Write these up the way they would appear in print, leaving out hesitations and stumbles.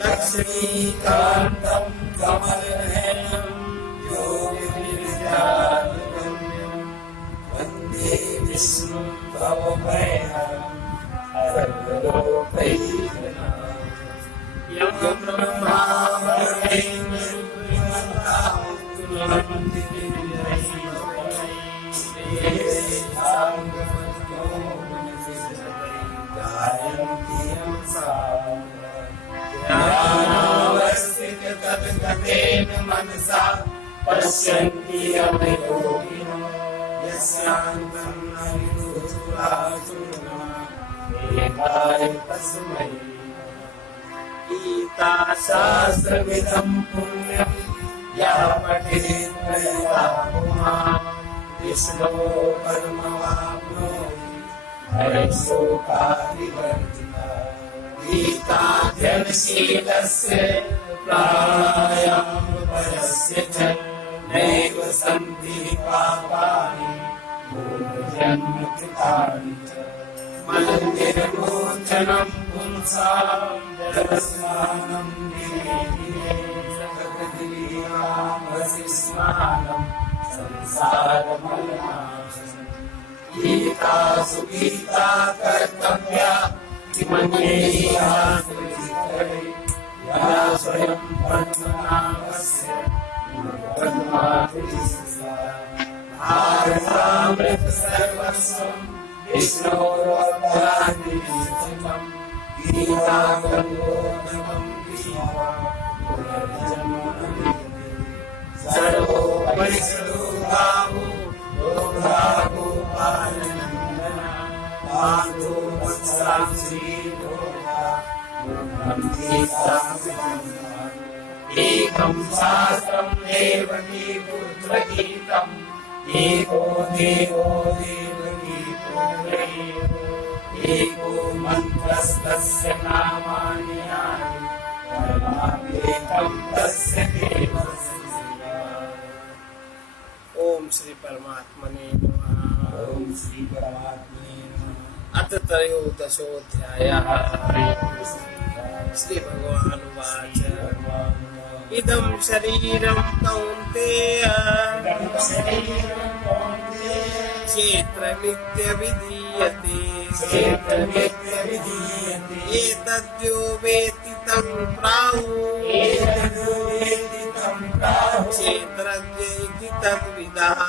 लक्ष्मीकान्तं कमलनयनं योगिविद्यानिगम्यं वन्दे विष्णुं भवभयहरं सर्वलोकैकनाथं यं ब्रह्मा तद्गतेन मनसा पश्यन्ति योगिनो यस्यान्तं न विदुरासुरः एकाय तस्मै गीताशास्त्रमिदं पुण्यं यः पठेत् प्रयतात्मा विष्णोः परमवाप्नोति हरिशोकादिवर्जितः गीताध्ययनशीलस्य प्राणायामपरस्य च नैव सन्ति पापानि पूर्वजन्मकृतानि च मलनिर्मोचनं पुंसां जलस्नानं दिने दिने सकललीलामसिस्नानं संसारमलनाशनं गीता सुगीता कर्तव्या किमन्यैः सुचित्रे यदा स्वयं पद्मनाभस्य भारतामृत सर्वस्वं विष्णोर्वदान्यं गीतागङ्गोदकं पीत्वा सर्वोपरि सदुर्भावो गोपालनन्दना पार्थो वत्सां श्रीगोपा एकं शास्त्रं देवकी पुत्रगीतम् एको देवो देवकी पुत्रैको एको मन्त्रस्तस्य नामानि यानि परमात्मेकं तस्य देवस्य ओम श्री परमात्मने नमः। ओम श्री परमात्मने नमः। अथ त्रयोदशोऽध्यायः। श्री भगवान उवाच इदं शरीरं कौन्तेय क्षेत्रमित्यभिधीयते एतद्यो वेत्ति तं प्राहुः क्षेत्रज्ञ इति तद्विदः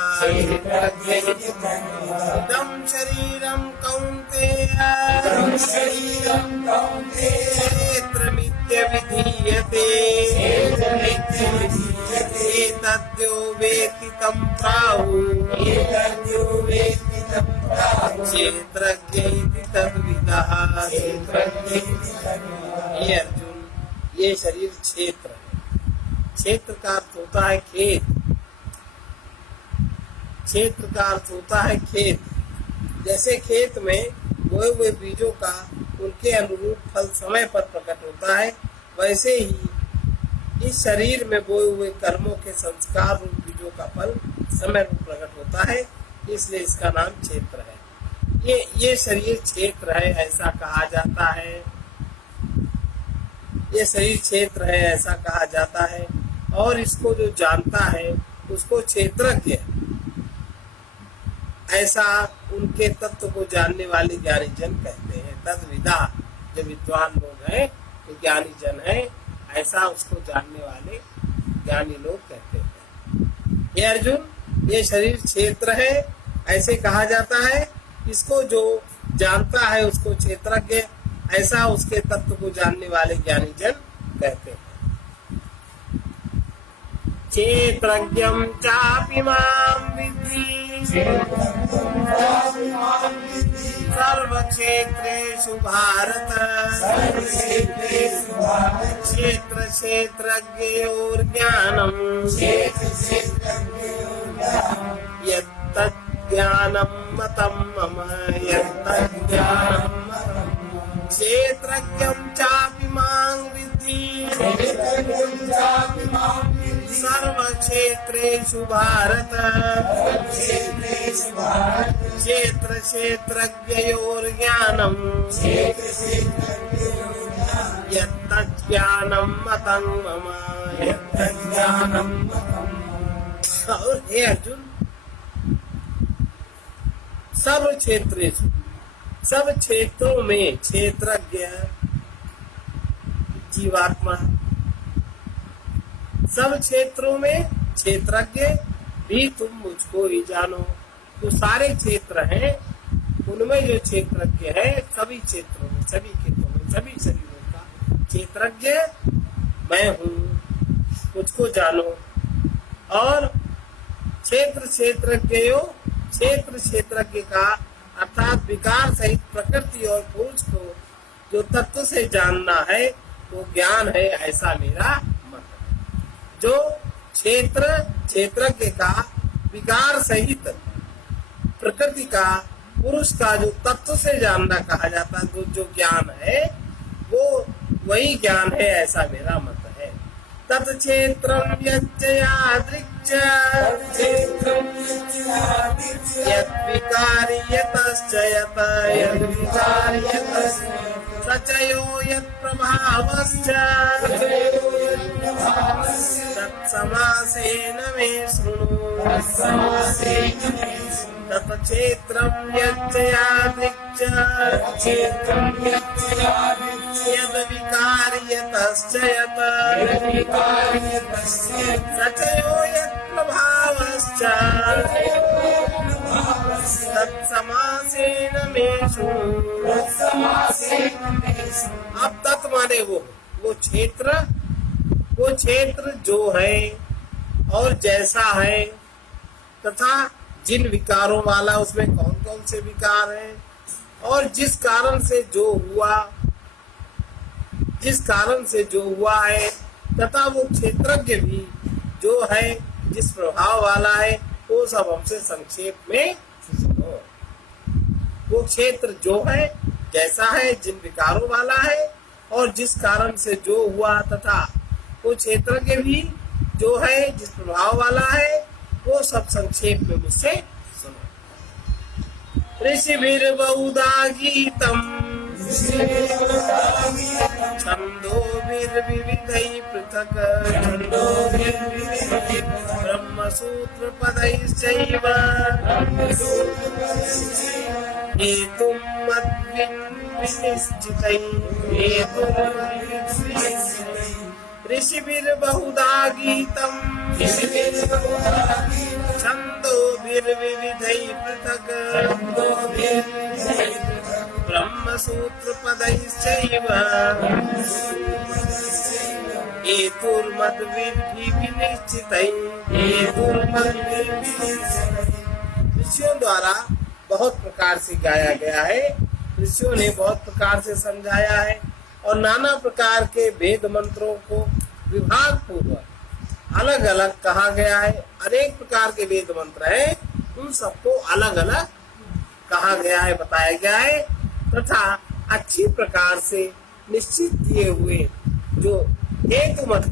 इदं शरीरं कौन्तेय क्षेत्रमित्यभिधीयते एतद्यो वेत्ति तं प्राहुः क्षेत्रज्ञ इति तद्विदः। ये अर्जुन, ये शरीर क्षेत्र है। क्षेत्र का अर्थ होता है खेत। क्षेत्र का अर्थ होता है खेत। जैसे खेत में बोए हुए बीजों का उनके अनुरूप फल समय पर प्रकट होता है, वैसे ही इस शरीर में बोए हुए कर्मों के संस्कार रूप बीजों का फल समय रूप प्रकट होता है, इसलिए इसका नाम क्षेत्र है। ये शरीर क्षेत्र है ऐसा कहा जाता है। ये शरीर क्षेत्र है ऐसा कहा जाता है और इसको जो जानता है उसको क्षेत्रज्ञ ऐसा उनके तत्व को जानने वाले ज्ञानी जन कहते हैं। तद्विदा, जो विद्वान लोग हैं, जो ज्ञानी जन है, ऐसा उसको जानने वाले ज्ञानी लोग कहते हैं। ये अर्जुन, ये शरीर क्षेत्र है ऐसे कहा जाता है। इसको जो जानता है उसको क्षेत्रज्ञ ऐसा उसके तत्व को जानने वाले ज्ञानी जन कहते हैं। क्षेत्रज्ञं चापि मां विद्धि सर्वक्षेत्रेषु भारत क्षेत्र क्षेत्रज्ञयोर्ज्ञानम् यत्तज्ज्ञानं मतं मम यत्तज्ज्ञानं क्षेत्रज्ञं चापि मां विद्धि क्षेत्रेषु भारत क्षेत्र क्षेत्रज्ञयोर्ज्ञानम् यत्तज्ज्ञानं मतं मम। और हे अर्जुन, सब क्षेत्रेषु, सब क्षेत्रों में क्षेत्रज्ञ जीवात्मा, सब क्षेत्रों में क्षेत्रज्ञ भी तुम मुझको ही जानो। तो सारे क्षेत्र हैं, उनमें जो क्षेत्रज्ञ है सभी क्षेत्रों में, सभी क्षेत्रों में, सभी शरीरों का क्षेत्रज्ञ मैं हूँ, मुझको जानो। और क्षेत्र क्षेत्रज्ञ का अर्थात विकार सहित प्रकृति और पुरुष को जो तत्व से जानना है वो ज्ञान है, ऐसा मेरा मत है। जो क्षेत्रज्ञ का विकार सहित प्रकृति का पुरुष का जो तत्व से जानना कहा जाता है, जो ज्ञान है वो वही ज्ञान है, ऐसा मेरा मत है। तत्क्षेत्रं यच्च यादृक् यद्विकारी यतश्च यत सचयो यत्प्रभावश्च तत्समासेन मे शृणु। तत्क्षेत्रं यच्च यादृक् यद्विकारी यतश्च यत सचयो यत्प्रभावश्च तत्समासेन मे शृणु। अब तत् माने वो क्षेत्र जो है और जैसा है तथा जिन विकारों वाला, उसमें कौन कौन से विकार हैं और जिस कारण से जो हुआ है तथा वो क्षेत्रज्ञ भी जो है जिस प्रभाव वाला है, वो सब हमसे संक्षेप में सुनो। वो क्षेत्र जो है जैसा है, जिन विकारों वाला है और जिस कारण से जो हुआ तथा वो क्षेत्रज्ञ भी जो है जिस प्रभाव वाला है, वो सब संक्षेप में मुझसे सुनो। ऋषिभिर्बहुधा गीतम् छन्दोभिर्विविधैः पृथक् ब्रह्मसूत्रपदैश्चैव हेतुम् मद्विनिश्चितैः। ऋषिभिर्बहुधा गीतम् छन्दोभिर्विविधैः पृथक् ब्रह्मसूत्रपदैश्चैव हेतुर्मद्भिर्विनिश्चितैः। ऋषियों द्वारा बहुत प्रकार से गाया गया है, ऋषियों ने बहुत प्रकार से समझाया है और नाना प्रकार के वेद मंत्रों को विभाग पूर्वक अलग अलग कहा गया है। अनेक प्रकार के वेद मंत्र हैं, उन सबको अलग अलग कहा गया है, बताया गया है तथा अच्छी प्रकार से निश्चित किए हुए जो हेतु मत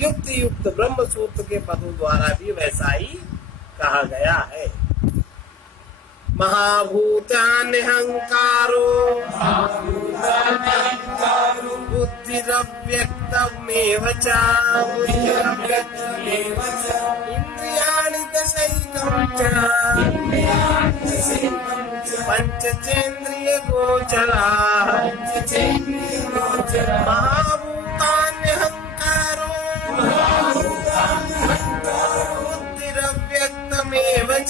युक्त ब्रह्म सूत्र के पदों द्वारा भी वैसा ही कहा गया है। महाभूतान्यहंकारो बुद्धिरव्यक्तमेव च इंद्रियाणि दशैकं च पंचचेन्द्रिय गोचराः। महाभूतान्यहंकारो बुद्धिरव्यक्तमेव च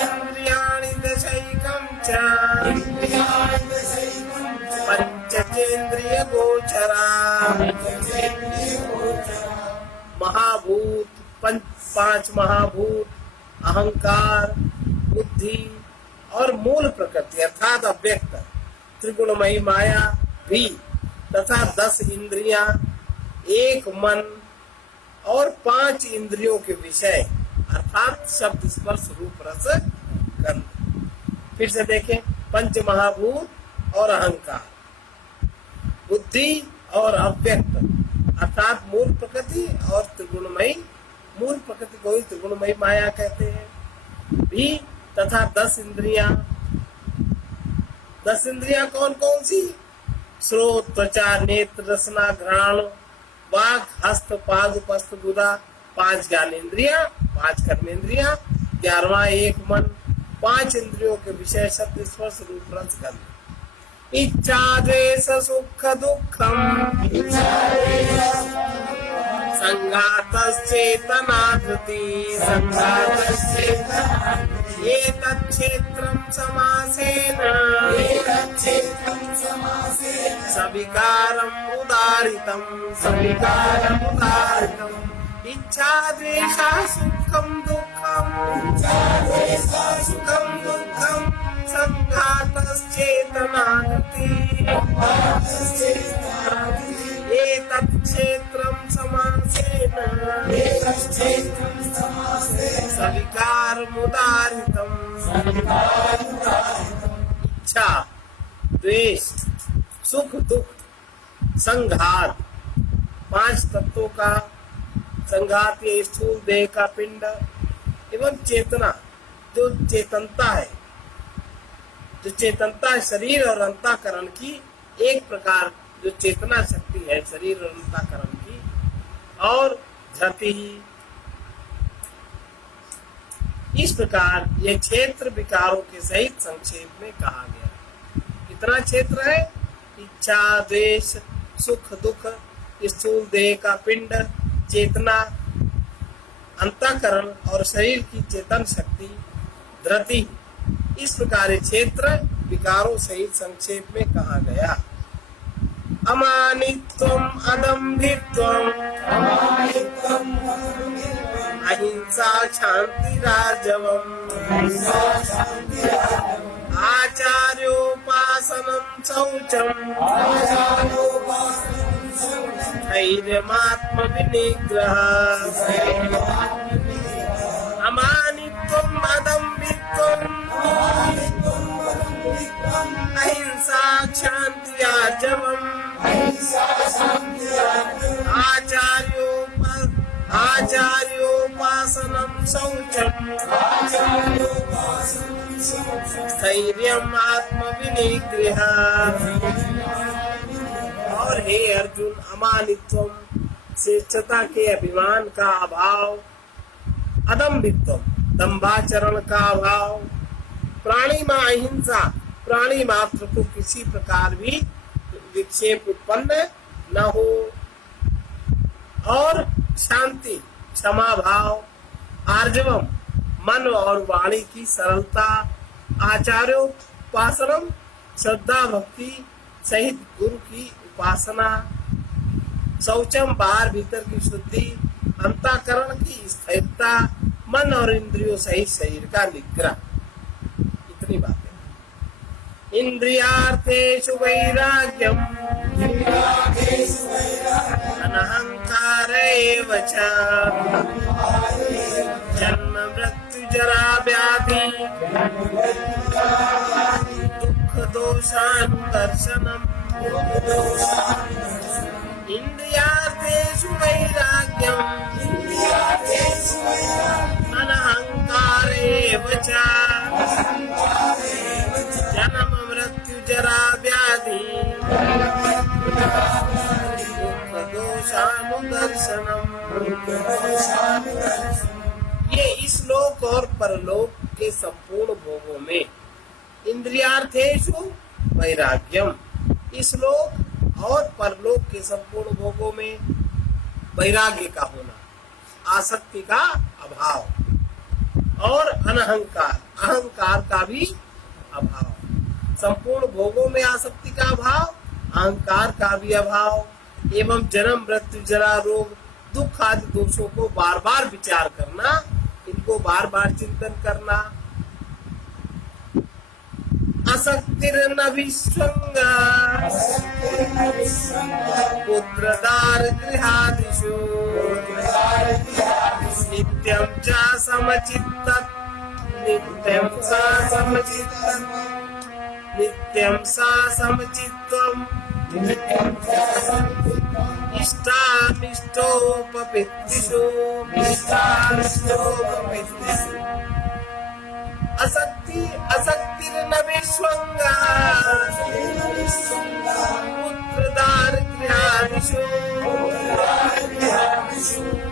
इंद्रियाणि दशैकं च पंचचेन्द्रिय गोचराः। महाभूत पांच महाभूत, अहंकार, बुद्धि और मूल प्रकृति अर्थात अव्यक्त त्रिगुणमयी माया भी तथा 10 इंद्रियां, एक मन और 5 इंद्रियों के विषय अर्थात शब्द स्पर्श रूप रस गंध। फिर से देखें, पंच महाभूत और अहंकार, बुद्धि और अव्यक्त अर्थात मूल प्रकृति और त्रिगुणमयी, मूल प्रकृति को ही त्रिगुणमयी माया कहते हैं भी, तथा 10 इंद्रियां। 10 इंद्रियां कौन कौन सी? श्रोत, त्वचा, नेत्र, रसना, घ्राण, वाक, हस्त, पाद, उपस्थ, गुदा। 5 ज्ञानेन्द्रियां, 5 कर्मेंद्रियां, 11वां एक मन। 5 इंद्रियों के विषय शब्द, स्पर्श, रूप, रस, गंध। इच्छा, द्वेष, सुख, दुःखम, संघातश्चेतना धृति, एतच्छेत्रं समासेन, सविकारम् उदारितम्, इच्छा, द्वेषः, सुखं दुःखं, संघातश्चेतना धृति, एतत् क्षेत्रं समासेन, सविकारमुदारितम्। इच्छा, द्वेष, सुख दुख, संघात, 5 तत्वों का संघात, ये स्थूल देह का पिंड एवं चेतना, जो चेतनता है, जो चेतनता है शरीर और अंतःकरण की, एक प्रकार जो चेतना शक्ति है शरीर और अंतःकरण की, और धृति। इस प्रकार ये क्षेत्र विकारों के सहित संक्षेप में कहा गया। कितना क्षेत्र है? इच्छा, द्वेष, सुख दुख, स्थूल देह का पिंड, चेतना, अंतःकरण और शरीर की चेतन शक्ति, धृति। इस प्रकार क्षेत्र विकारों सहित संक्षेप में कहा गया। अमानित्वम, अदम्भित्वम, अहिंसा, क्षान्तिरार्जवम्, आचार्योपासनं, शौचम्, धैर्यमात्मविनिग्रहः। अमानित्वम, अदम्भित्वम, अहिंसा, क्षान्तिरार्जवम्, आचार्योपासनं, शौचम्, स्थैर्यम्, आत्मविनिग्रहः। और हे अर्जुन, अमानित्वम, श्रेष्ठता के अभिमान का अभाव, अदम्भित्वम, दंभाचरण का अभाव, प्राणी में अहिंसा, प्राणी मात्र को किसी प्रकार भी विक्षेप उत्पन्न न हो, और शांति, क्षमा भाव, आर्जवम, मन और वाणी की सरलता, आचार्योपासनम, श्रद्धा भक्ति सहित गुरु की उपासना, शौचम, बाहर भीतर की शुद्धि, अंतःकरण की स्थिरता, मन और इंद्रियों सहित शरीर का निग्रह। इतनी बातें। इंद्रियार्थेषु वैराग्यम्, अनहंकार एव च, जन्म मृत्यु जरा व्याधि, दुःख दोषानुदर्शनम्। इंद्रियार्थेषु वैराग्यम्, अनहंकार एव च, जन्म मृत्यु जरा व्याधि, दुःख दोषानुदर्शनम्। ये इस लोक और परलोक के संपूर्ण भोगों में, इंद्रियार्थेषु वैराग्यम, इस लोक और परलोक के संपूर्ण भोगों में वैराग्य का होना, आसक्ति का अभाव, और अनहंकार, अहंकार का भी अभाव। संपूर्ण भोगों में आसक्ति का अभाव, अहंकार का भी अभाव, एवं जन्म मृत्यु जरा रोग दुख आदि दोषों को बार बार विचार करना, इनको बार बार चिंतन करना। असक्तिर्न विश्वंगा, पुत्रदार गृहादिषु, नित्यं च समचित्तम्, नित्यं सा समचित्तम्, नित्यं सा समचित्तम्, इष्टानिष्टोपपितृषु असक्ति असक्तिर्न विश्वंगा पुत्र दारिद्र्यादिषु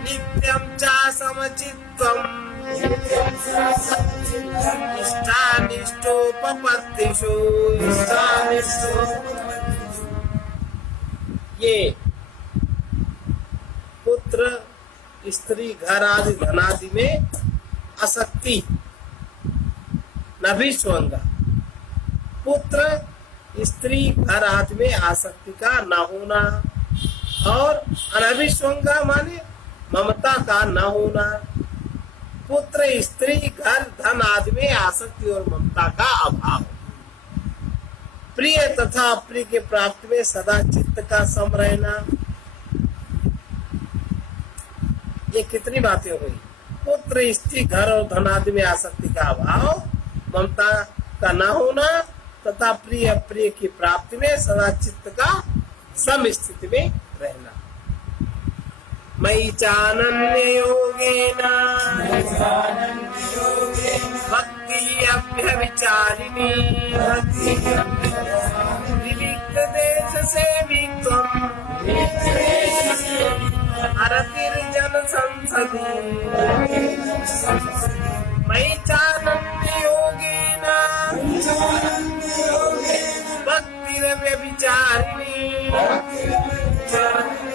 नित्यं च समचित्तम् इष्टानिष्टोपपत्तिषु ये पुत्र स्त्री घर आदि धनादि में आसक्ति नभिष्वंगा पुत्र स्त्री घर आदि में आसक्ति का न होना और अनभिष्वंगा माने ममता का न होना पुत्र स्त्री घर धन आदि में आसक्ति और ममता का अभाव प्रिय तथा अप्रिय के प्राप्ति में सदा चित्त का सम रहना। ये कितनी बातें हुई पुत्र स्त्री घर और धन आदि में आसक्ति का अभाव ममता का न होना तथा प्रिय अप्रिय की प्राप्ति में सदा चित्त का सम स्थिति में रहना। मयि चानन्य योगेन भक्ति अभ्यविचारिणी विविक्त देश सेवित्वम् हरतिर्जन संसदि मयि चानन्य योगेन भक्तिरव्यभिचारिणी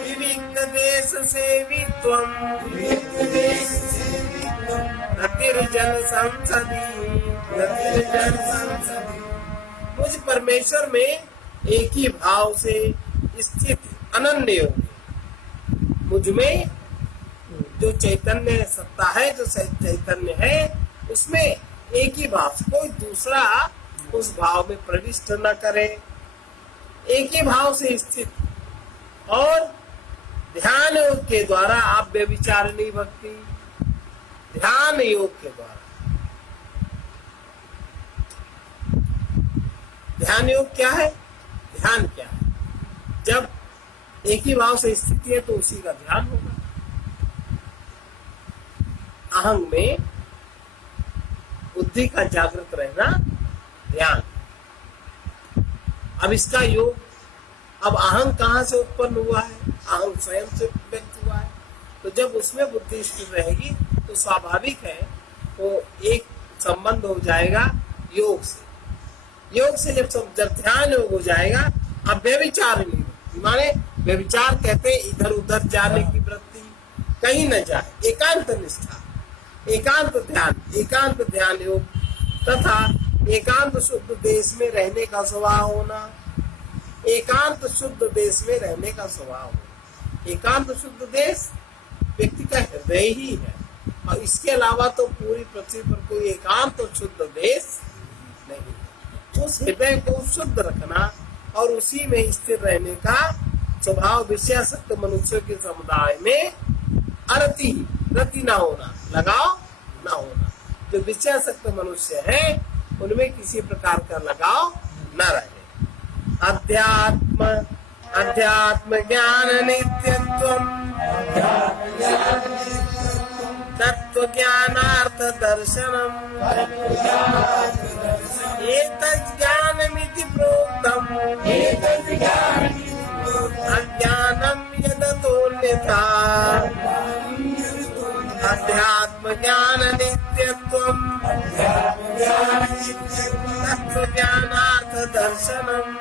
विविक्त देश सेवित्वम् रतिर्जन संसदि मुझ परमेश्वर में एक ही भाव से स्थित अनन्य योगी मुझ में जो चैतन्य सत्ता है जो चैतन्य है उसमें एक ही भाव से कोई दूसरा उस भाव में प्रविष्ट न करे एक ही भाव से स्थित और ध्यान योग के द्वारा आप व्यभिचारिणी भक्ति ध्यान योग के द्वारा ध्यान योग क्या है ध्यान क्या है जब एक ही भाव से स्थिति है तो उसी का ध्यान होगा। अहंग में बुद्धि का जागृत रहना ध्यान। अब इसका योग अब अहंग कहाँ से उत्पन्न हुआ है अहंग स्वयं से व्यक्त हुआ है तो जब उसमें बुद्धि स्थिर रहेगी तो स्वाभाविक है तो एक संबंध हो जाएगा योग से जब ध्यान योग हो जाएगा अब व्यभिचार नहीं माने व्यभिचार कहते इधर उधर जाने की वृत्ति कहीं न जाए एकांत निष्ठा एकांत ध्यान योग तथा एकांत शुद्ध देश में रहने का स्वभाव होना एकांत शुद्ध देश में रहने का स्वभाव होना एकांत शुद्ध देश व्यक्ति का हृदय ही है और इसके अलावा तो पूरी पृथ्वी पर कोई एकांत शुद्ध देश नहीं। उस हृदय को शुद्ध रखना और उसी में स्थिर रहने का स्वभाव विषयासक्त मनुष्यों के समुदाय में अरति रति न होना लगाव न होना। जो विषयासक्त मनुष्य है उनमें किसी प्रकार का लगाव न रहे। अध्यात्म ज्ञान नित्यत्वम् तत्व ज्ञानार्थ दर्शनम् एतत् ज्ञानमिति प्रोक्तम् अज्ञानं यदतोऽन्यथा अध्यात्म ज्ञान नित्यत्वम् तत्व ज्ञानार्थ दर्शनम्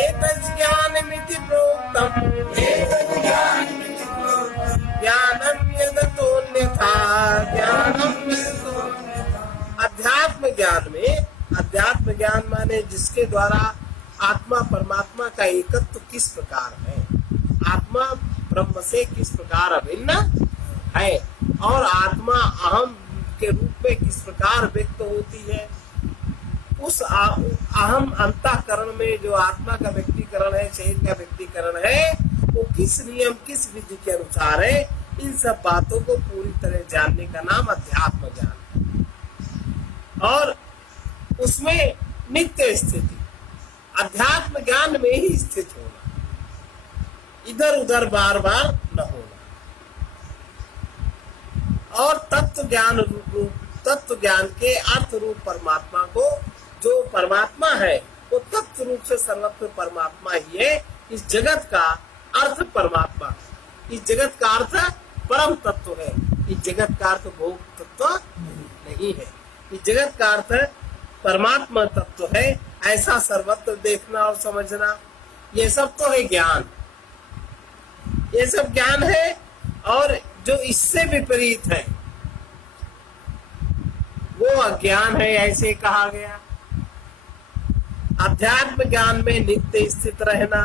एतत् ज्ञानमिति प्रोक्तम् ज्ञानं यदतोऽन्यथा अध्यात्म ज्ञान माने जिसके द्वारा आत्मा परमात्मा का एकत्व किस प्रकार है आत्मा ब्रह्म से किस प्रकार अभिन्न है और आत्मा अहम के रूप में किस प्रकार व्यक्त होती है उस अहम अंतःकरण में जो आत्मा का व्यक्तिकरण है शरीर का व्यक्तिकरण है वो किस नियम किस विधि के अनुसार है इन सब बातों को पूरी तरह जानने का नाम अध्यात्म ज्ञान और उसमें नित्य स्थिति अध्यात्म ज्ञान में ही स्थित होना इधर उधर बार बार न होना। और तत्व ज्ञान के अर्थ रूप परमात्मा को, जो परमात्मा है वो तत्व रूप से सर्वत्र परमात्मा ही है। इस जगत का अर्थ परमात्मा, इस जगत का अर्थ परम तत्व है। इस जगत का अर्थ भोग तत्व नहीं है। इस जगत का अर्थ परमात्मा तत्व है। ऐसा सर्वत्र देखना और समझना, ये सब तो है ज्ञान, ये सब ज्ञान है। और जो इससे विपरीत है वो अज्ञान है, ऐसे कहा गया। अध्यात्म ज्ञान में नित्य स्थित रहना,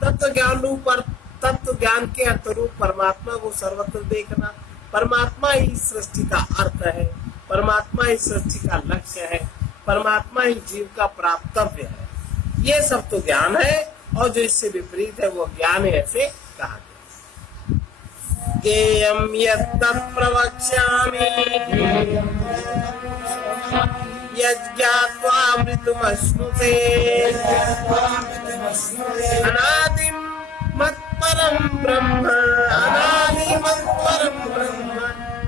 तत्व ज्ञान के अर्थरूप परमात्मा को सर्वत्र देखना। परमात्मा ही सृष्टि का अर्थ है, परमात्मा ही सृष्टि का लक्ष्य है, परमात्मा ही जीव का प्राप्तव्य है। ये सब तो ज्ञान है, और जो इससे विपरीत है वो ज्ञान है, ऐसे कहा गया। ज्ञेयं यत्तत् प्रवक्ष्यामि यज्ञात्वामृतमश्नुते अनादिं मत्परं ब्रह्म, अनादिमत्परं ब्रह्म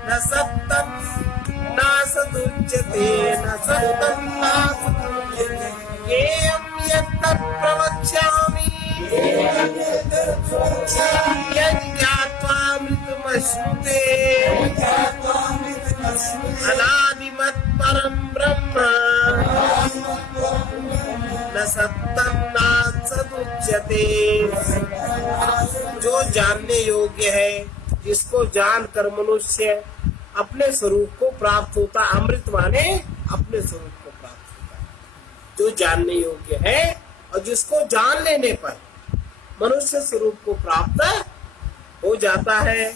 न सत्तं नासदुच्यते, न सत्तं नासदुच्यते। ज्ञेयं यत्तत् प्रवक्ष्यामि यज्ञात्वामृतमश्नुते अनादिमत्परं ब्रह्म न सत्तं नासदुच्यते। जो जानने योग्य है, जिसको जानकर मनुष्य अपने स्वरूप को प्राप्त होता, अमृत माने अपने स्वरूप को प्राप्त होता, जो जानने योग्य है और जिसको जान लेने पर मनुष्य स्वरूप को प्राप्त हो जाता है,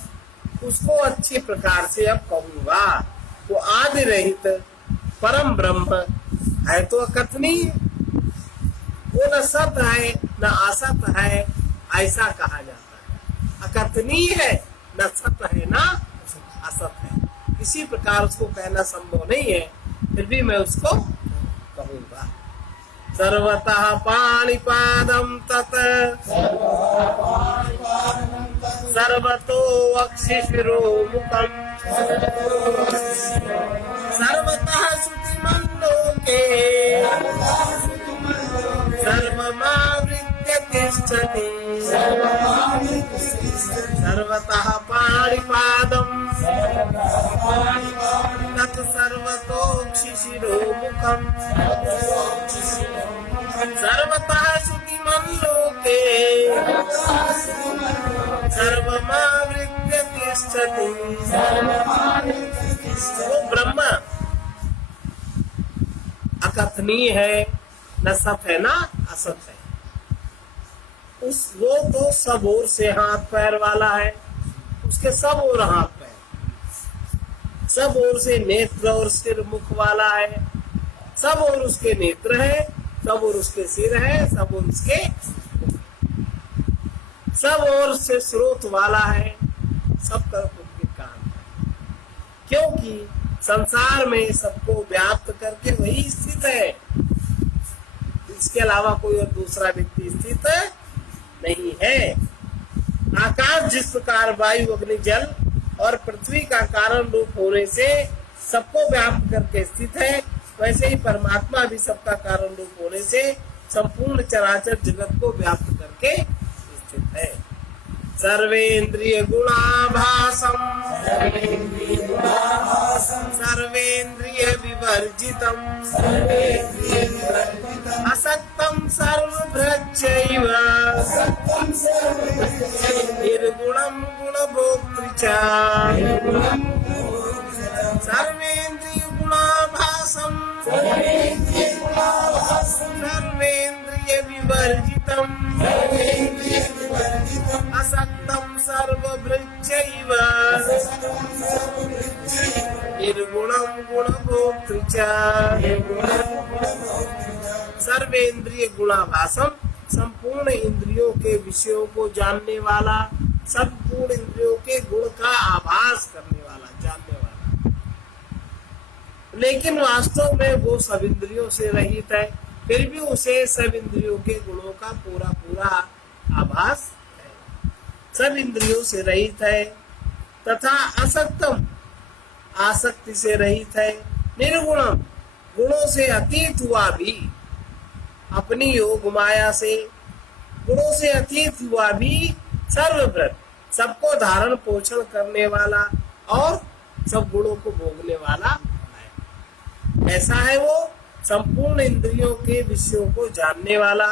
उसको अच्छी प्रकार से अब कहूंगा। वो आदि रहित परम ब्रह्म है तो अकथनीय, वो न सत है न असत है, ऐसा कहा जाता है। अकथनीय है, न सत है न असत है, इसी प्रकार उसको कहना संभव नहीं है, फिर भी मैं उसको कहूंगा। सर्वतः पाणिपादं तत् सर्वतो वक्षिशिरो मुखम् सर्वतः श्रुतिमन् लोके सर्वमावृत्य तिष्ठति। सर्वतः पाणिपादं तत् सर्वतोक्षिशिरो मुखम् सर्वतः श्रुतिमन् लोके सर्वमावृत्य तिष्ठति। वो ब्रह्म अकथनीय है, न सत है न असत है। वो तो सब ओर से हाथ पैर वाला है, उसके सब ओर हाथ पैर, सब ओर से नेत्र और सिर मुख वाला है, सब ओर उसके नेत्र है, सब ओर उसके सिर है, सब ओर उसके सब ओर से स्रोत वाला है, सब तरफ उनके कान है। क्योंकि संसार में सबको व्याप्त करके वही स्थित है, इसके अलावा कोई और दूसरा व्यक्ति स्थित नहीं है। आकाश जिस प्रकार वायु अग्नि जल और पृथ्वी का कारण रूप होने से सबको व्याप्त करके स्थित है, वैसे ही परमात्मा भी सबका कारण रूप होने से संपूर्ण चराचर जगत को व्याप्त करके स्थित है। सर्वेन्द्रिय गुणाभासम सर्वेन्द्रिय विवर्जितम असक्तम सर्वभृच्चैव निर्गुणं गुणभोक्तृ च। सर्वेन्द्रिय गुणाभासम सर्वेन्द्रिय विवर्जितम असक्तम सर्वभृच्चैव निर्गुणं गुणभोक्तृ च। सर्वेन्द्रिय गुणाभासम, संपूर्ण इंद्रियों के विषयों को जानने वाला, संपूर्ण इंद्रियों के गुण का आभास करने वाला, जानने वाला, लेकिन वास्तव में वो सब इंद्रियों से रहित है, फिर भी उसे सब इंद्रियों के गुणों का पूरा पूरा आभास है। सब इंद्रियों से रहित है, तथा असक्तम आसक्ति से रहित है, निर्गुणम गुणों से अतीत हुआ भी, अपनी योग माया से गुणों से अतीत हुआ भी, सर्वव्रत सबको धारण पोषण करने वाला और सब गुणों को भोगने वाला है। ऐसा है वो संपूर्ण इंद्रियों के विषयों को जानने वाला,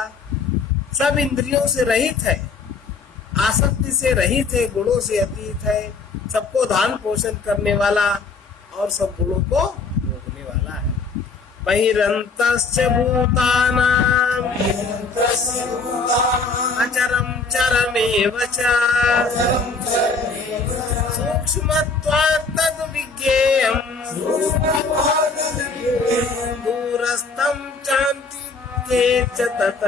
सब इंद्रियों से रहित है, आसक्ति से रहित है, गुणों से अतीत है, सबको धारण पोषण करने वाला और सब गुणों को भोगने वाला है। बहिरन्तश्च भूतानां अचरं चरमेव च सूक्ष्मत्वात् तद्विज्ञेयं दूरस्थं चान्तिके च तत्।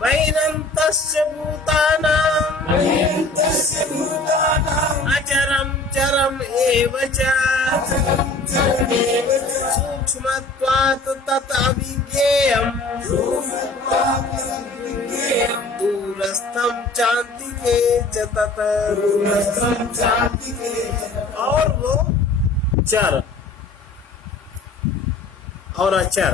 बहिरन्तश्च भूतानां अचरं चरम एव च सूक्ष्मत्वात् तत् अविज्ञेयं दूरस्थं चान्तिके च तत्। और वो चर और अचर,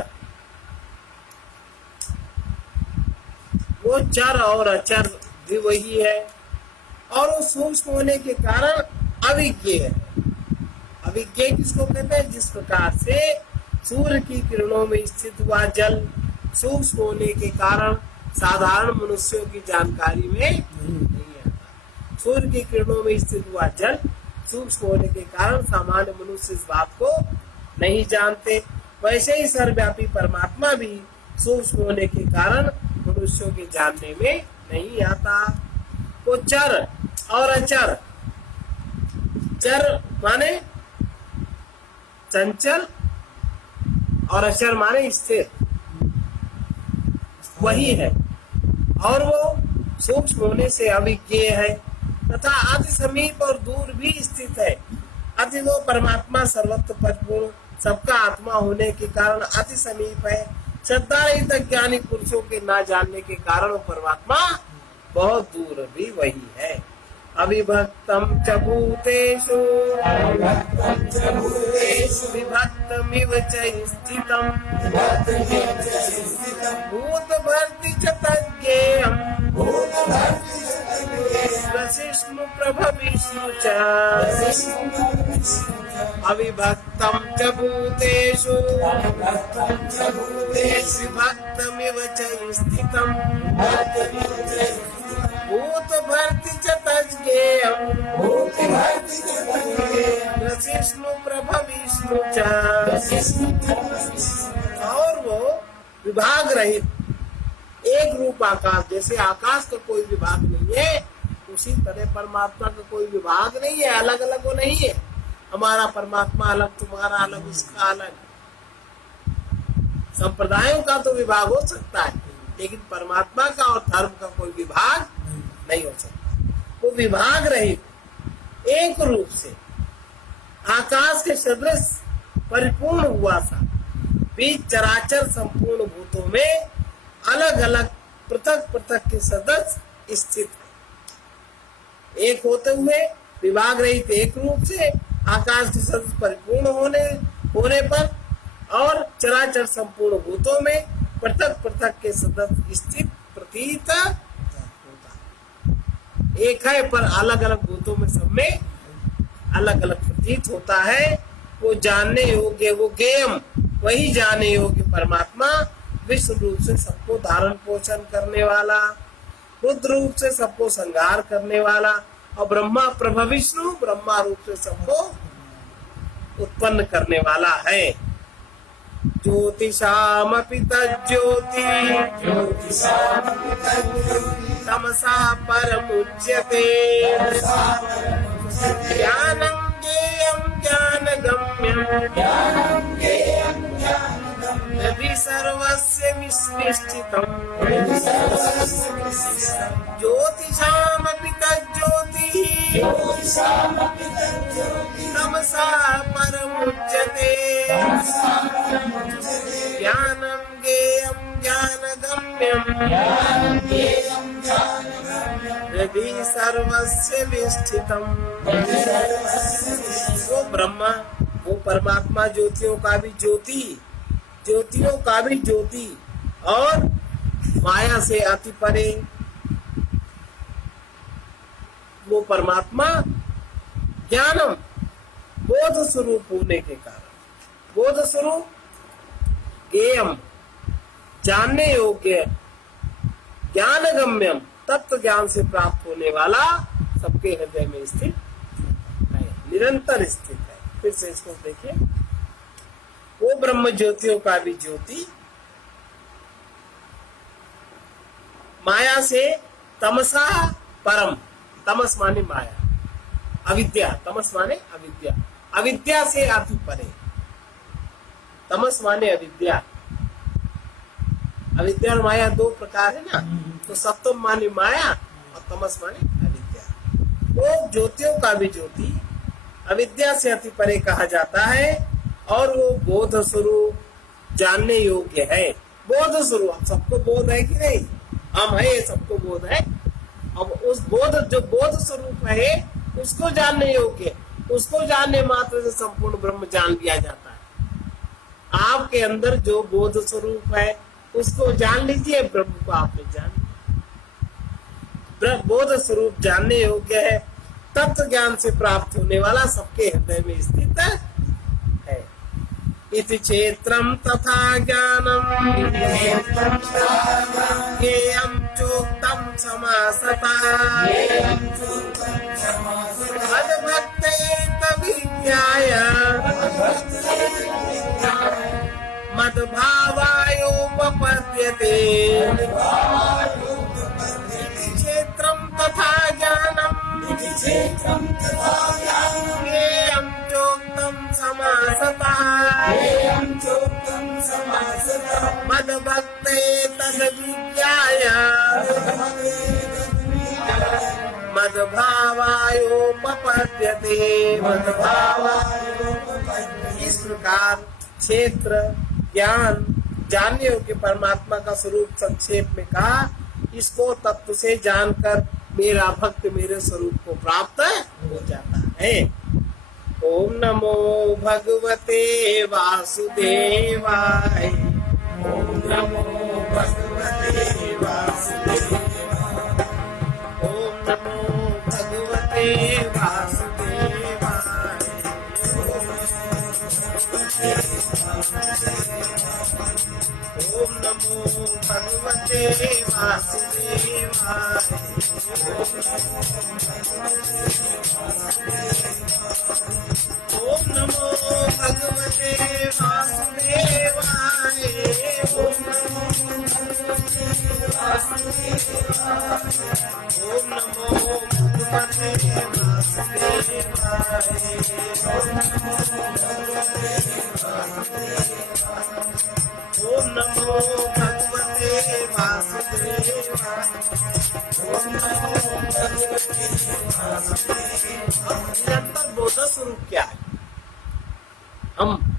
वो चर और अचर भी वही है, और वो सूक्ष्म होने के कारण अविज्ञेय है। अविज्ञेय किसको कहते हैं? जिस प्रकार से सूर्य की किरणों में स्थित हुआ जल सूक्ष्म होने के कारण साधारण मनुष्यों की जानकारी में नहीं आता। सूर्य की किरणों में स्थित हुआ जल सूक्ष्म होने के कारण सामान्य मनुष्य इस बात को नहीं जानते। वैसे ही सर्वव्यापी परमात्मा भी सूक्ष्म होने के कारण मनुष्यों के जानने में नहीं आता। वो चर और अचर, चर माने चंचल और अचर माने स्थिर, वही है, और वो सूक्ष्म होने से अविज्ञेय है तथा अति समीप और दूर भी स्थित है। अति वो परमात्मा सर्वत्र परिपूर्ण सबका आत्मा होने के कारण अति समीप है। श्रद्धा रहित ज्ञानी पुरुषों के ना जानने के कारण वो परमात्मा बहुत दूर भी वही है। अविभक्तम च भूतेषु विभक्तमिव च स्थितम् भूतभर्तृ च तज्ज्ञेयम् वसिष्णु प्रभविष्णु च। अविभक्तम च भूतेषु विभक्तमिव च स्थितम् भूतभर्तृ च तज्ज्ञेयम् वसिष्णु प्रभविष्णु च। और वो विभाग रहित एक रूप आकाश, जैसे आकाश का कोई विभाग नहीं है उसी तरह परमात्मा का कोई विभाग नहीं है, अलग अलग वो नहीं है। हमारा परमात्मा अलग, तुम्हारा अलग, उसका अलग। संप्रदायों का तो विभाग हो सकता है, लेकिन परमात्मा का और धर्म का कोई विभाग नहीं हो सकता। वो विभाग रहित एक रूप से आकाश के सदृश परिपूर्ण हुआ सा बीच चराचर संपूर्ण भूतों में अलग अलग पृथक पृथक के सदस्य स्थित है। एक होते हुए विभाग रहित एक रूप से आकाश के सदृश परिपूर्ण होने पर और चराचर संपूर्ण भूतों में पृथक पृथक के सदस्य स्थित प्रतीत होता। एक है पर अलग अलग भूतों में सब में अलग अलग प्रतीत होता है। वो जानने योग्य, वो ज्ञेयम, वही जाने योग्य परमात्मा विश्व रूप से सबको धारण पोषण करने वाला, रुद्र रूप से सबको संहार करने वाला, और ब्रह्मा प्रभविष्णु ब्रह्मा रूप से सबको उत्पन्न करने वाला है। ज्योतिषामपि तज्ज्योति तमसा परमुच्यते ज्ञानं ज्ञेयं ज्ञानगम्यं यदि सर्वस्य निष्ठितम् ज्योतिषामपि तज्ज्योतिः तमसा परमुच्यते ज्ञानं ज्ञेयं ज्ञानगम्यं हृदि सर्वस्य विष्ठितम्। वो ब्रह्मा, वो परमात्मा ज्योतियों का भी ज्योति, ज्योतियों का भी ज्योति और माया से अति परे वो परमात्मा ज्ञानम, बोध स्वरूप होने के कारण, बोध स्वरूप ज्ञेयम, जानने योग्य, ज्ञान गम्यम, तत्व ज्ञान से प्राप्त होने वाला, सबके हृदय में स्थित है, निरंतर स्थित है। फिर से इसको देखिए, वो ब्रह्म ज्योतियों का भी ज्योति, माया से तमसा परम, तमस माने माया, अविद्या, तमस माने अविद्या, अविद्या से अति परे, तमस माने अविद्या, अविद्या और माया दो प्रकार है ना, तो सत्वम माने माया और तमस माने अविद्या। वो ज्योतियों का भी ज्योति, अविद्या से अति परे कहा जाता है और वो बोध स्वरूप, जानने योग्य है। बोध स्वरूप, सबको बोध है कि नहीं? हम है, सबको बोध है। अब उस बोध, जो बोध स्वरूप है उसको जानने योग्य, उसको जानने मात्र से संपूर्ण ब्रह्म जान लिया जाता है। आपके अंदर जो बोध स्वरूप है उसको जान लीजिए, ब्रह्म को आपने जान लिया। बोध स्वरूप जानने योग्य है, तत्व ज्ञान से प्राप्त होने वाला, सबके हृदय में स्थित है। इति क्षेत्रम तथा ज्ञानम ज्ञेयं चोक्तं समासता मद्भक्ते तविज्ञाय मद्भावायोपपद्यते। क्षेत्रं तथा ज्ञानम ज्ञेयं चोक्तं समासता मद्भक्ते तद्विज्ञाय मद्भावायोपपद्यते। इस प्रकार क्षेत्र, ज्ञान, जानने योग्य परमात्मा का स्वरूप संक्षेप में कहा। इसको तत्व से जानकर मेरा भक्त मेरे स्वरूप को प्राप्त हो जाता है। ओम नमो भगवते वासुदेवाय। ओम नमो भगवते वासुदेवाय। ओम नमो भगवते वासुदेवाय। ओम नमो भगवते वासुदेवाय। ओम नमो भगवते वासुदेवाय। ओम नमो भगवते वासुदेवाय। ओम नमो भगवते वासुदेवाय। ओम नमो भगवते वासुदेवाय। ओम नमो भगवते वासुदेवाय। निरंतर बोध स्वरूप क्या है? हम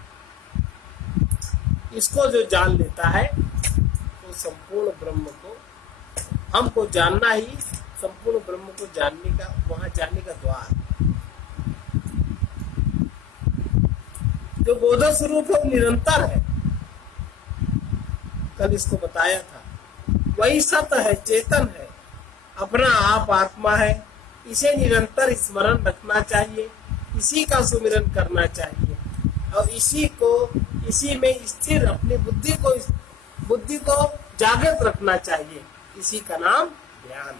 इसको जो जान लेता है तो संपूर्ण ब्रह्म को, हमको जानना ही संपूर्ण ब्रह्म को जानने का, वहां जाने का द्वार। जो बोध स्वरूप है वो निरंतर है, कल इसको बताया था। वही सत्य है, चेतन है, अपना आप आत्मा है। इसे निरंतर स्मरण रखना चाहिए, इसी का सुमिरन करना चाहिए और इसी में स्थिर अपनी बुद्धि को जागृत रखना चाहिए। इसी का नाम ध्यान है।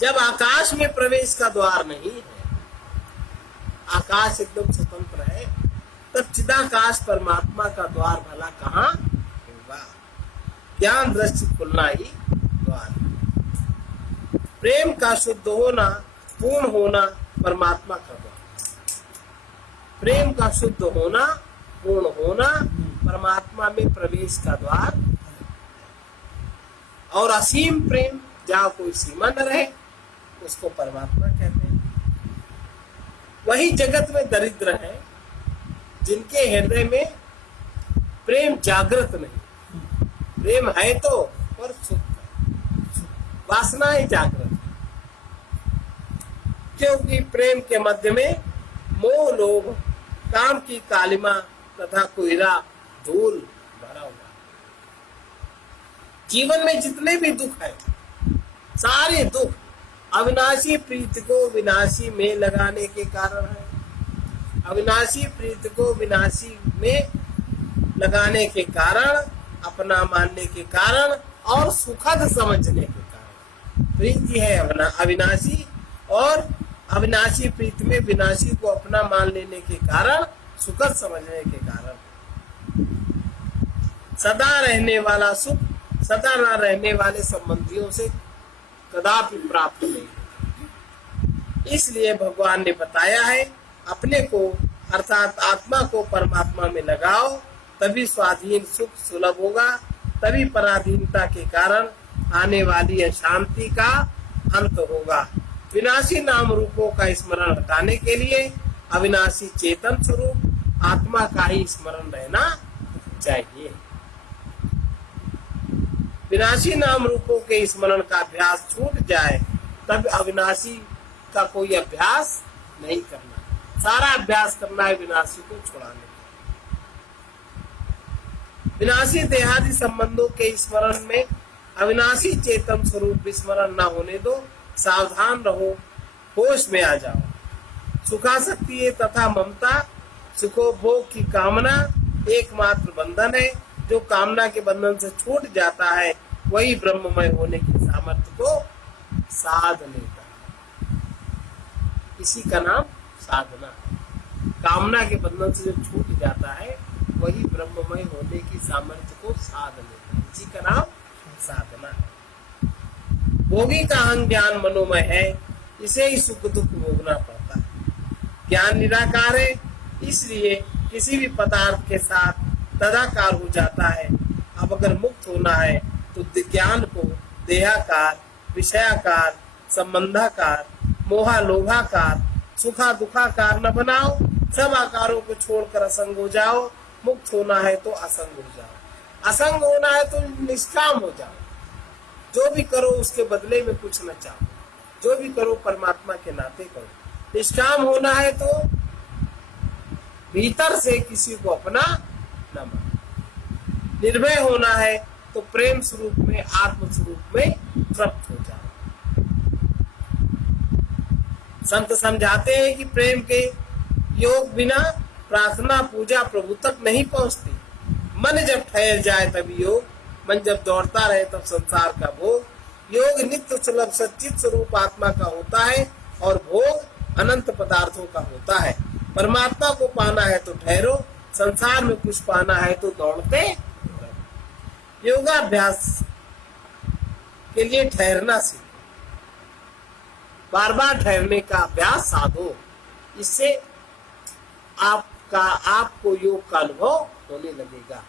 जब आकाश में प्रवेश का द्वार नहीं है, आकाश एकदम स्वतंत्र है, तब चिदाकाश परमात्मा का द्वार भला कहाँ होगा? ज्ञान दृष्टि खुलना ही द्वार। प्रेम का शुद्ध होना, पूर्ण होना परमात्मा का द्वार। प्रेम का शुद्ध होना, पूर्ण होना परमात्मा में प्रवेश का द्वार। और असीम प्रेम, जहाँ कोई सीमा न रहे, उसको परमात्मा कहते हैं। वही जगत में दरिद्र है जिनके हृदय में प्रेम जागृत नहीं, प्रेम है तो पर सुप्त, वासनाएं जागृत, क्योंकि प्रेम के मध्य में मोह लोभ काम की कालिमा तथा कोयला धूल भरा हुआ। जीवन में जितने भी दुख है, सारे दुख अविनाशी प्रीति को विनाशी में लगाने के कारण है। अविनाशी प्रीति को विनाशी में लगाने के कारण, अपना मानने के कारण और सुखद समझने के कारण। प्रीति है अविनाशी और अविनाशी प्रीति में विनाशी को अपना मान लेने के कारण, सुखद समझने के कारण सदा रहने वाला सुख सदा न रहने वाले संबंधियों से कदापि प्राप्त नहीं। इसलिए भगवान ने बताया है, अपने को अर्थात आत्मा को परमात्मा में लगाओ, तभी स्वाधीन सुख सुलभ होगा, तभी पराधीनता के कारण आने वाली अशांति का अंत होगा। विनाशी नाम रूपों का स्मरण हटाने के लिए अविनाशी चेतन स्वरूप आत्मा का ही स्मरण रहना चाहिए। विनाशी नाम रूपों के स्मरण का अभ्यास छूट जाए, तब अविनाशी का कोई अभ्यास नहीं करना। सारा अभ्यास करना है विनाशी को छुड़ाने का। विनाशी देहादि संबंधों के स्मरण में अविनाशी चेतन स्वरूप स्मरण न होने दो। सावधान रहो, होश में आ जाओ। सुखासक्ति तथा ममता, सुखोभोग की कामना एकमात्र बंधन है। जो कामना के बंधन से छूट जाता है, वही ब्रह्ममय होने की सामर्थ्य को साध लेता है। इसी का नाम साधना। कामना के बंधन से जो छूट जाता है, वही ब्रह्ममय होने की सामर्थ्य को साध लेता है। इसी का नाम साधना है। भोगी का अहं ज्ञान मनोमय है, इसे ही सुख दुख भोगना पड़ता है। ज्ञान निराकार है, इसलिए किसी भी पदार्थ के साथ तदाकार हो जाता है। अब अगर मुक्त होना है तो ज्ञान को देहाकार, विषयाकार, संबंधाकार, मोहा लोभाकार, सुखा दुखाकार न बनाओ। सब आकारों को छोड़कर असंग हो जाओ। मुक्त होना है तो असंग हो जाओ। असंग होना है तो निष्काम हो जाओ। जो भी करो उसके बदले में कुछ न चाहो। जो भी करो परमात्मा के नाते करो। निष्काम होना है तो भीतर से किसी को अपना न मानो। निर्भय होना है तो प्रेम स्वरूप में, आत्म स्वरूप में तृप्त हो जाओ। संत समझाते हैं कि प्रेम के योग बिना प्रार्थना पूजा प्रभु तक नहीं पहुंचती। मन जब ठहर जाए तभी योग, मन जब दौड़ता रहे तब संसार का भोग। योग नित्य सुलभ सच्चित स्वरूप आत्मा का होता है और भोग अनंत पदार्थों का होता है। परमात्मा को पाना है तो ठहरो, संसार में कुछ पाना है तो दौड़ते रहो। योगाभ्यास के लिए ठहरना सीखो, बार बार ठहरने का अभ्यास साधो। इससे आपको योग का अनुभव होने लगेगा।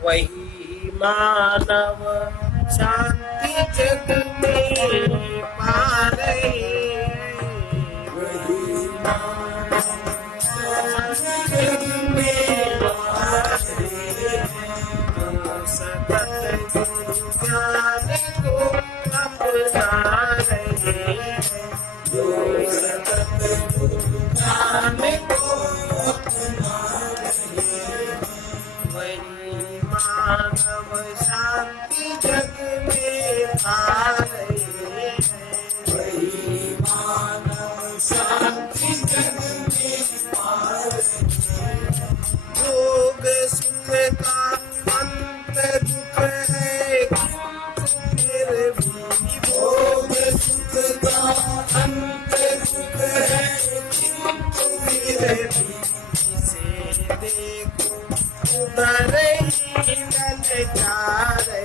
वही मानव शांति जग में पारे। वही मानव शांति जग में पारे। सतत गुरु ज्ञान को अपना रहे। जो सतत गुरु ज्ञान को अपना रहे। वही मानव शांति जग में पा रहे हैं। वही मानव शांति जग में पा रहे हैं। भोग सुख का अंत दुख है, फिर भी भोग सुख का अंत दुख है, फिर भी इसे देखो उधर ही ललचारे।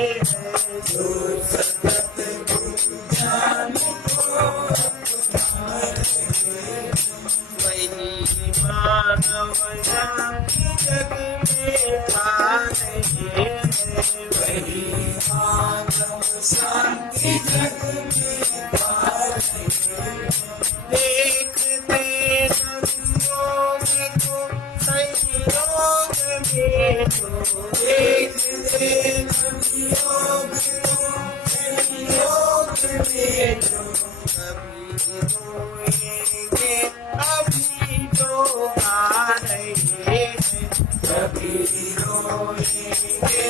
हैं, जो सतत गुरु ज्ञान को अपना रहे, वही मानव शांति जग में पा रहे हैं, वही मानव शांति जग में पा रहे हैं। देखते संयोग को संयोग में तो देखते संयोग को संयोग में तो कभी रोएंगे अभी तो आ रहे हैं, कभी रोएंगे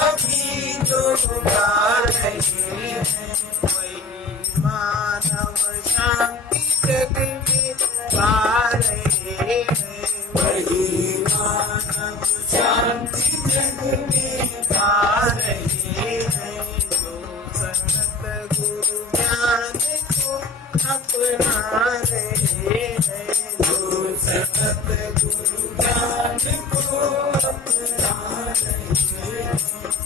अभी तो आ रहे हैं, वही मानव शांति जग में पा रहे हैं, वही मानव शांति जग में पा रहे हैं, जो सतत गुरु ज्ञान को अपना रहे हैं, जो सतत गुरु ज्ञान को अपना रहे हैं।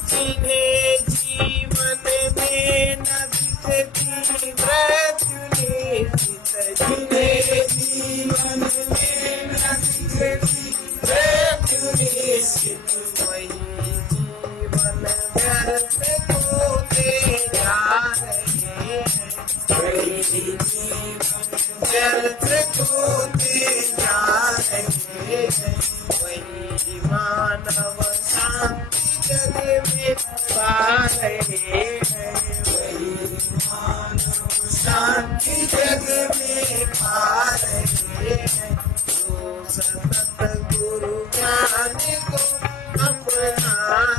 जिन्हें जीवन में न दिखती मृत्यु निश्चित, जिन्हें जीवन में न दिखती मृत्यु निश्चित, वही जीवन व्यर्थ होते जा रहे हैं, वही जीवन व्यर्थ होते जा रहे हैं, वही मानव शांति जग में पा रहे हैं, वही मानव शांति जग में पा रहे हैं, जो सतत गुरु ज्ञान को अपना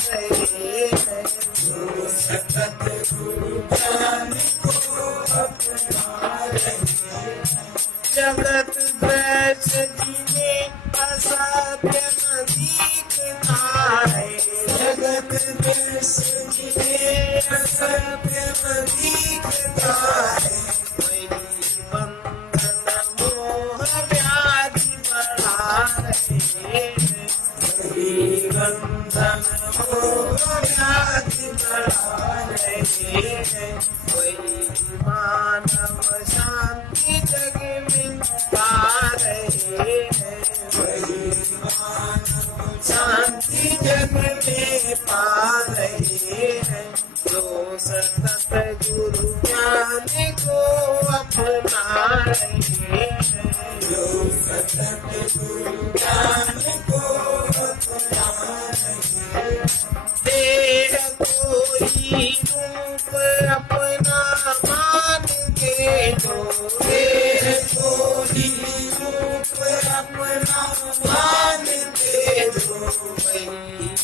रहे हैं, जो सतत गुरु ज्ञान को अपना रहे हैं। जगत दृश्य जिन्हें असत्य न दिखता है, जगत दृश्य जिन्हें असत्य न दिखता है, वही बंधन मोह व्याधि बढ़ा रहे हैं, वही बंधन मोह व्याधि बढ़ा रहे हैं, वही मानव शांति जग में पा रहे हैं, वही मानव शांति जग में पा रहे हैं, जो सतत गुरु ज्ञान को अपना रहे हैं, जो सतत गुरु ज्ञान को अपना रहे हैं। देह को ही रूप अपना मान के जो, देह को ही रूप अपना मान के जो, वही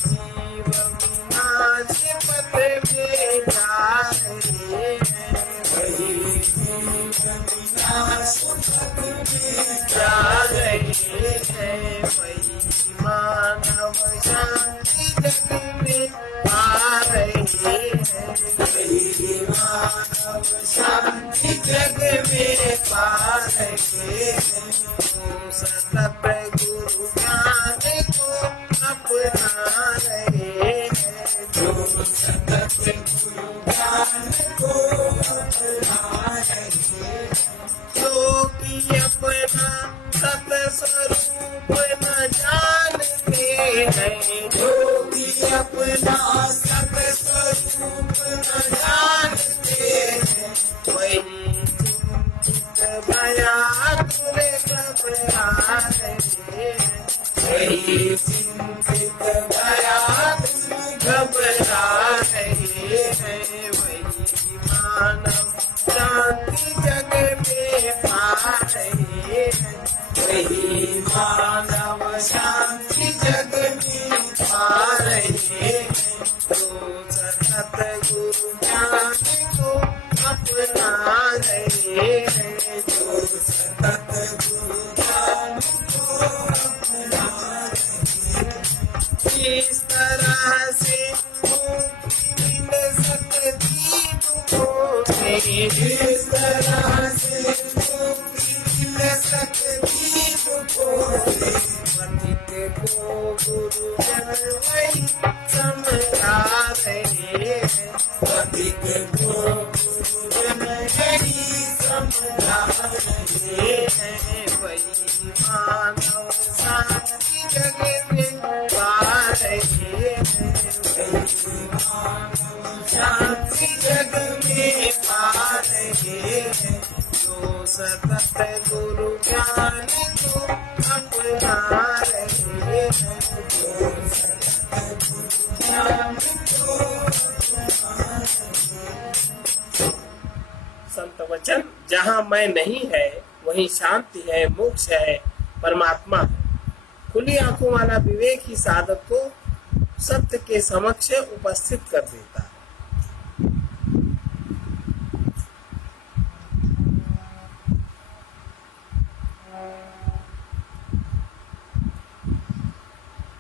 जीव विनाश पथ में जा रहे हैं, वही जीव विनाश पथ में जा रहे हैं, वही मानव शांति जग में पा रहे हैं, वही मानव शांति जग में पा रहे हैं, जो सतत गुरु ज्ञान को अपना रहे हैं, जो सतत गुरु ज्ञान को अपना रहे हैं, जो कि अपना सत स्वरूप न जानते हैं, जो कि अपना सत स्वरूप न जानते हैं, वही चिंतित व्याकुल घबरा रहे हैं, वही चिंतित व्याकुल घबरा रहे हैं, वही मानव शांति जग में पा रहे हैं, वही मानव शांति जग में पा रहे हैं, जो सतत गुरु ज्ञान को अपना रहे हैं, जो सतत गुरु ज्ञान को अपना रहे हैं। इस तरह से मुक्ति मिल सकती दुखों से, इस तरह से मुक्ति मिल सकती दुखों से, पंडित को गुरु जन वही समझा रहे हैं, अधिक गुरुजन नहीं समझा रहे हैं, वही मानव शांति जग में पा रहे हैं, वही मानव शांति जग में पा रहे हैं। जो सतत गुरु ज्ञान को अपना रहे हैं, जो सतत गुरु ज्ञान को अपना रहे हैं। संत वचन, जहाँ मैं नहीं है वहीं शांति है, मोक्ष है, परमात्मा है। खुली आंखों वाला विवेक ही साधक को सत्य के समक्ष उपस्थित कर देता है।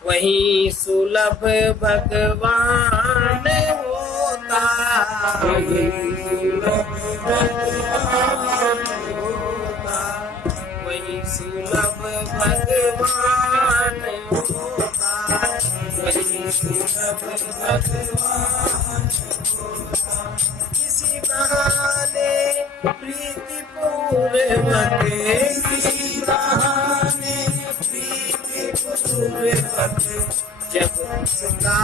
वहीं सुलभ भगवान होता, वहीं सुलभ भगवान होता, वहीं सुलभ भगवान होता, वहीं सुलभ भगवान होता। किसी बहाने प्रीति पूर्वक, किसी बहाने प्रीति पूर्वक जब उसका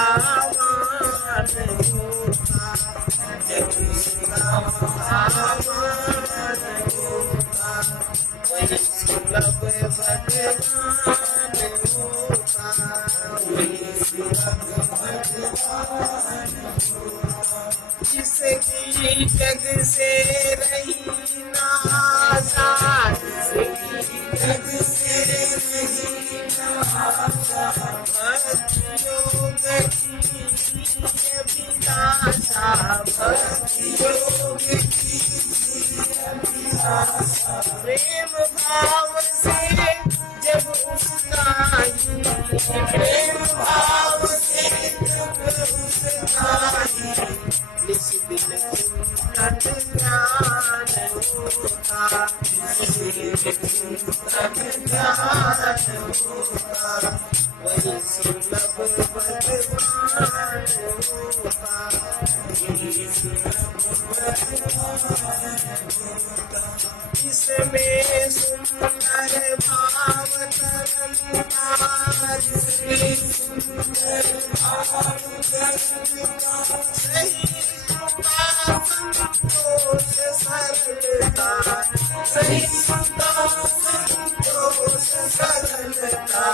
आह्वान होता, जब उसका आह्वान होता, वही सुलभ भगवान होता, वही सुलभ भगवान होता। जिसकी जग से रही ना आशा, जिसकी जग से रही ना आशा, भक्ति योग की अभिलाषा, भक्ति योग की अभिलाषा। प्रेम भाव से जब उसका ही, प्रेम भाव से जब उसका ही निष्दिन चिंतन ज्ञान होता, निष्दिन चिंतन ज्ञान होता, वही सुलभ भगवान होता, वही सुलभ भगवान होता। इसमें सुंदर भाव तरंगा, जिसमें सुंदर भाव तरंगा, सही संतोष सरलता, सही संतोष सरलता,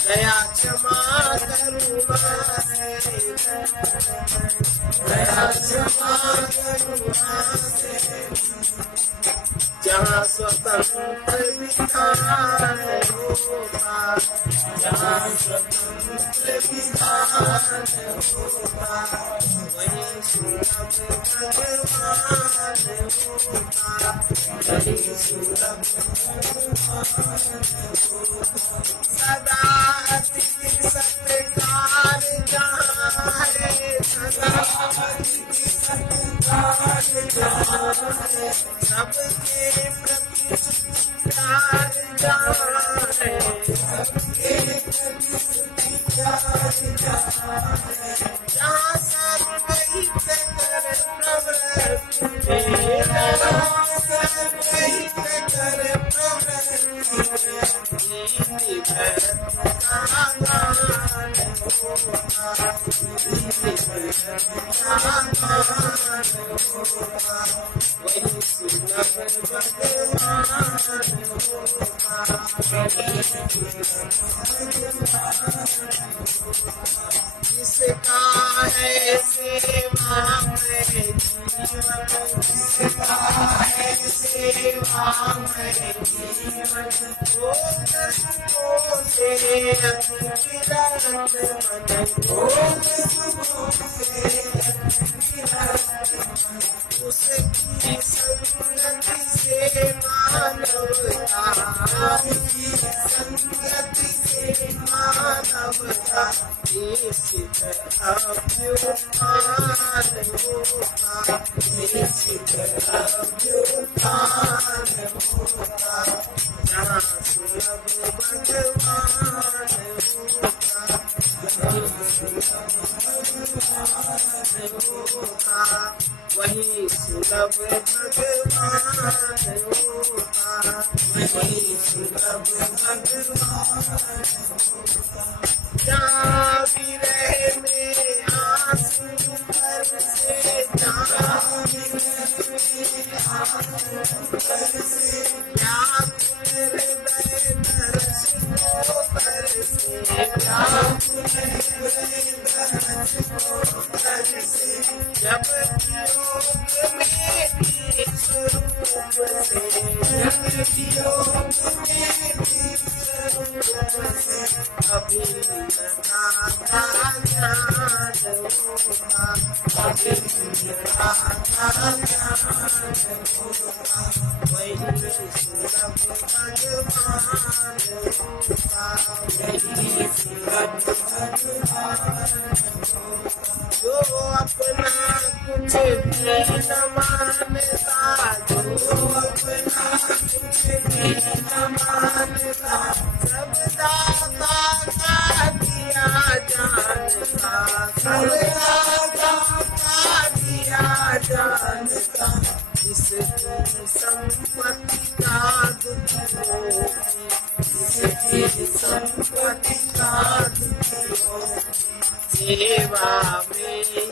दया क्षमा करुणा है, दया क्षमा करुणा है। जहाँ स्वतंत्र विधान होता, जहाँ स्वतंत्र विधान होता, वहीं सुलभ भगवान होता, वहीं सुलभ भगवान होता। सदा अतिथि सत्कार जहाँ है, सदा अतिथि सत्कार जहाँ है, सबके प्रति प्यार जहाँ है, सबके प्रति प्यार जहाँ है, जहाँ सर्वहित कर प्रवृत्ति, जहाँ सर्वहित कर प्रवृत्ति, नीति भरत का गान होता, नीति भरत का गान होता, वही सुलभ भगवान होता, वही सुलभ भगवान होता। जिसका है सेवा में जीवन, जिसका है सेवा में जीवन, भोग सुखों से अतिविरत मन, भोग सुखों से अतिविरत मन। उसकी संगति से मानवता, उसकी संगति से मानवता, निश्चित अभ्युत्थान होता, निश्चित अभ्युत्थान होता। जहाँ सुलभ भगवान होता, होता, वही सुलभ भगवान होता, वही सुलभ भगवान होता। जहाँ विरह में आंसू बरसे, जहाँ विरह में आंसू बरसे, व्याकुल हृदय दर्श को बरसे, व्याकुल हृदय दर्श को बरसे। जब वियोग में भी स्वरूप से, जब वियोग में भी स्वरूप से, अभिन्नता का ज्ञान होता, अभिन्नता का ज्ञान होता, वही सुलभ भगवान होता, वही सुलभ भगवान होता। जो अपना कुछ भी न मानता, जो अपना कुछ भी न मानता, सब दाता का दिया जानता, सब दाता का दिया जानता। जिसकी संपत्ति का दुख होगी, जिसकी संपत्ति का दुख होगी, सेवा में ही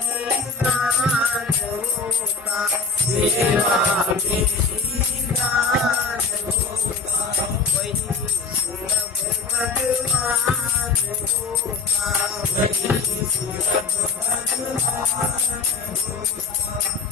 दान होता, सेवा में ही दान होता, वही सुलभ भगवान होता, वही सुलभ भगवान होता।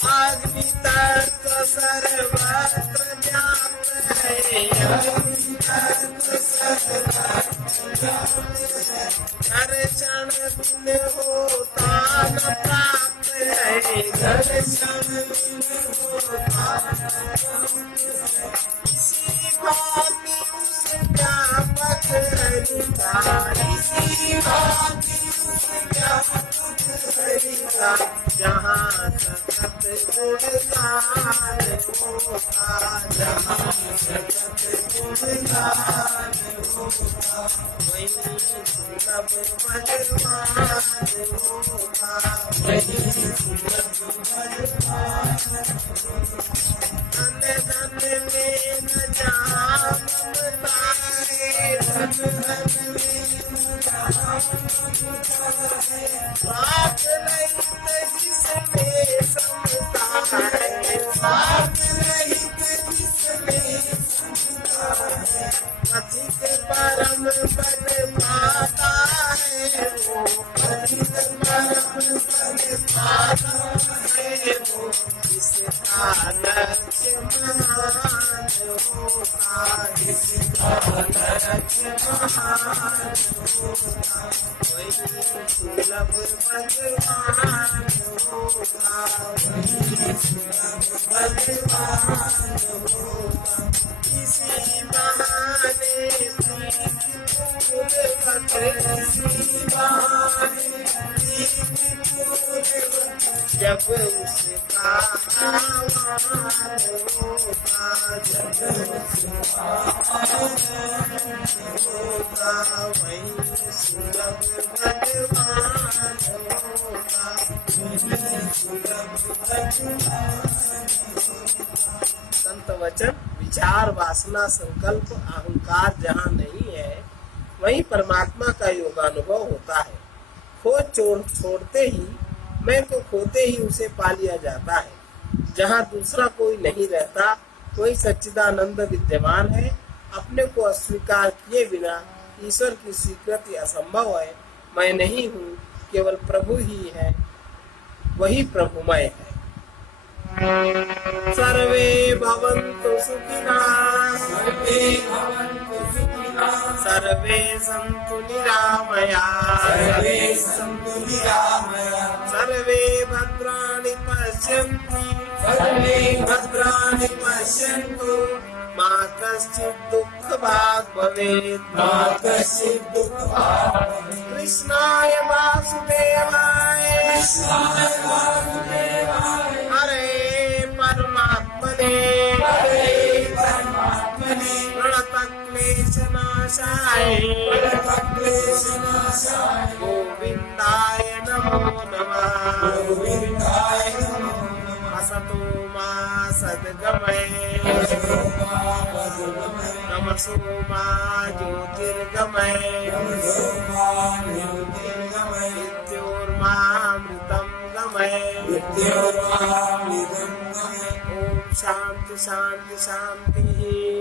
आज भी तक सर्वत्र व्याप्त है, आज भी तक सर्वत्र व्याप्त है, दर्शन बिन होता न प्राप्त है, दर्शन बिन होता न प्राप्त है। इसी भांति उस व्यापक हरि का, इसी भांति उस व्यापक हरि का, जहाँ सतत गुणगान होता, जहाँ सतत गुणगान होता, वही सुलभ भगवान होता, वही सुलभ भगवान होता। धन धन में न जहाँ ममता है, धन धन में न जहाँ ममता है, स्वार्थ रहित जिसमें समता है, स्वार्थ रहित जिसमें समता है, पथिक परम पद पाता है वो, पथिक परम पद पाता है वो, जिसका लक्ष्य महान होता, जिसका लक्ष्य महान होता, वही सुलभ भगवान होता, वही सुलभ भगवान होता। इसी बहाने प्रीति पूर्वक, इसी बहाने प्रीति पूर्वक, जब उसका आह्वान होता, जब उसका आह्वान होता, वही सुलभ भगवान होता, वही सुलभ भगवान होता। संत वचन विचार वासना संकल्प अहंकार जहाँ नहीं है, वहीं परमात्मा का योगानुभव होता है। खोज छोड़ते ही, मैं को खोते ही उसे पा लिया जाता है। जहाँ दूसरा कोई नहीं रहता, वही सच्चिदानंद विद्यमान है। अपने को अस्वीकार किए बिना ईश्वर की स्वीकृति असंभव है। मैं नहीं हूँ, केवल प्रभु ही है, वही प्रभुमय है। सर्वे भवन्तु सुखिनः, सर्वे भवन्तु सुखिनः, सर्वे सन्तु निरामयाः, सर्वे सन्तु निरामयाः, सर्वे भद्राणि पश्यन्तु, सर्वे भद्राणि पश्यन्तु, मा कश्चित् दुःखभाग् भवेत्, मा कश्चित् दुःखभाग् भवेत्। कृष्णाय वासुदेवाय, कृष्णाय वासुदेवाय, हरे परमात्मने, हरे परमात्मने, प्रणतक्लेशनाशाय, प्रणतक्लेशनाशाय, गोविन्दाय नमो नमः। गोविन्दाय नमः। असतो मा सद्गमय तमसो मा ज्योतिर्गमय मृत्योर्मामृतं गमय ओम शांति शांति शांति।